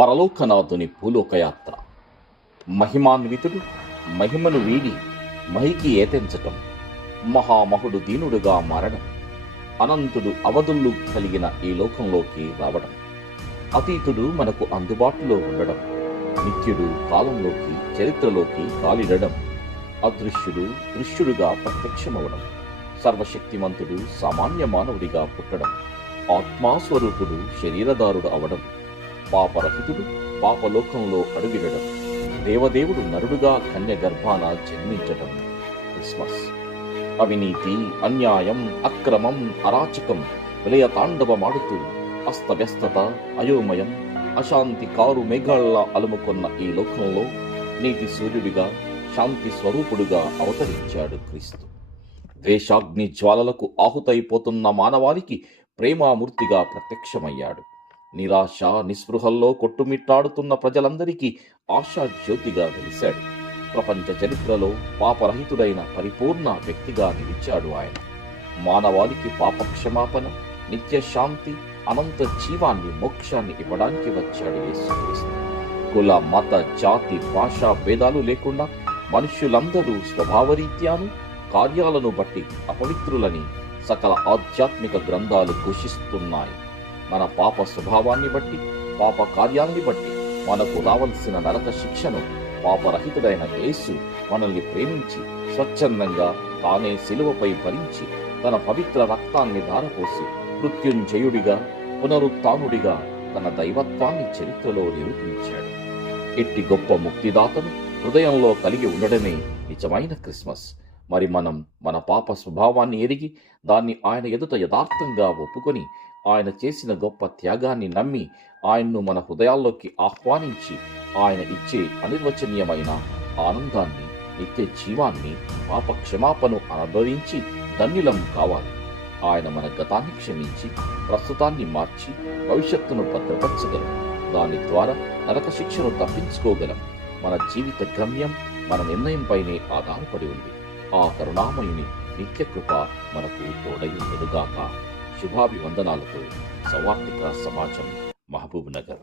పరలోకనాథుని భూలోకయాత్ర. మహిమాన్వితుడు మహిమను వీడి మహికి ఏతెంచటం, మహామహుడు దీనుడుగా మారడం, అనంతుడు అవధులు కలిగిన ఈ లోకంలోకి రావడం, అతీతుడు మనకు అందుబాటులో ఉండడం, నిత్యుడు కాలంలోకి చరిత్రలోకి కాలిడడం, అదృశ్యుడు దృశ్యుడుగా ప్రత్యక్షమవడం, సర్వశక్తిమంతుడు సామాన్య మానవుడిగా పుట్టడం, ఆత్మాస్వరూపుడు శరీరదారుడు అవడం, పాపరహితుడు పాపలోకంలో అడుగిడడం, దేవదేవుడు నరుడుగా కన్య గర్భాన జన్మించడం క్రిస్మస్. అవినీతి, అన్యాయం, అక్రమం, అరాచకం విలయ తాండవమాడుతూ అస్తవ్యస్తత, అయోమయం, అశాంతి కారు మేఘాల్లా అలుముకొన్న ఈ లోకంలో నీతి సూర్యుడిగా, శాంతి స్వరూపుడుగా అవతరించాడు క్రీస్తు. ద్వేషాగ్ని జ్వాలలకు ఆహుతైపోతున్న మానవానికి ప్రేమామూర్తిగా ప్రత్యక్షమయ్యాడు. నిరాశ నిస్పృహల్లో కొట్టుమిట్టాడుతున్న ప్రజలందరికీ ఆశా జ్యోతిగా వెలిశాడు. ప్రపంచ చరిత్రలో పాపరహితుడైన పరిపూర్ణ వ్యక్తిగా నిలిచాడు ఆయన. మానవాళికి పాపక్షమాపణ, నిత్య శాంతి, అనంత జీవాన్ని, మోక్షాన్ని ఇవ్వడానికి వచ్చాడు యేసుక్రీస్తు. కుల మత జాతి భాషా భేదాలు లేకుండా మనుష్యులందరూ స్వభావరీత్యాను కార్యాలను బట్టి అపవిత్రులని సకల ఆధ్యాత్మిక గ్రంథాలు ఘోషిస్తున్నాయి. మన పాప స్వభావాన్ని బట్టి, పాప కార్యాన్ని బట్టి మనకు రావలసిన నరక శిక్షను పాపరహితుడైన యేసు మనల్ని ప్రేమించి స్వచ్ఛందంగా తానే శిలువపై భరించి తన పవిత్ర రక్తాన్ని ధారపోసి మృత్యుంజయుడిగా, పునరుత్థానుడిగా తన దైవత్వాన్ని చరిత్రలో నిరూపించాడు. ఇట్టి గొప్ప ముక్తిదాతను హృదయంలో కలిగి ఉండడమే నిజమైన క్రిస్మస్. మరి మనం మన పాప స్వభావాన్ని ఎరిగి దాన్ని ఆయన ఎదుట యథార్థంగా ఒప్పుకొని ఆయన చేసిన గొప్ప త్యాగాన్ని నమ్మి ఆయన్ను మన హృదయాల్లోకి ఆహ్వానించి ఆయన ఇచ్చే అనిర్వచనీయమైన ఆనందాన్ని, నిత్య జీవాన్ని, పాప క్షమాపణను అనుభవించి ధన్యులం కావాలి. ఆయన మన గతాన్ని క్షమించి ప్రస్తుతాన్ని మార్చి భవిష్యత్తును భద్రపరచగలం. దాని ద్వారా నరక శిక్షను తప్పించుకోగలం. మన జీవిత గమ్యం మన నిర్ణయంపైనే ఆధారపడి ఉంది. ఆ కరుణామయుని నిత్య కృప మనకు తోడై ఉండదుగాక. శుభాభివందనాలతో సవార్తిక సమాజం, మహబూబ్ నగర్.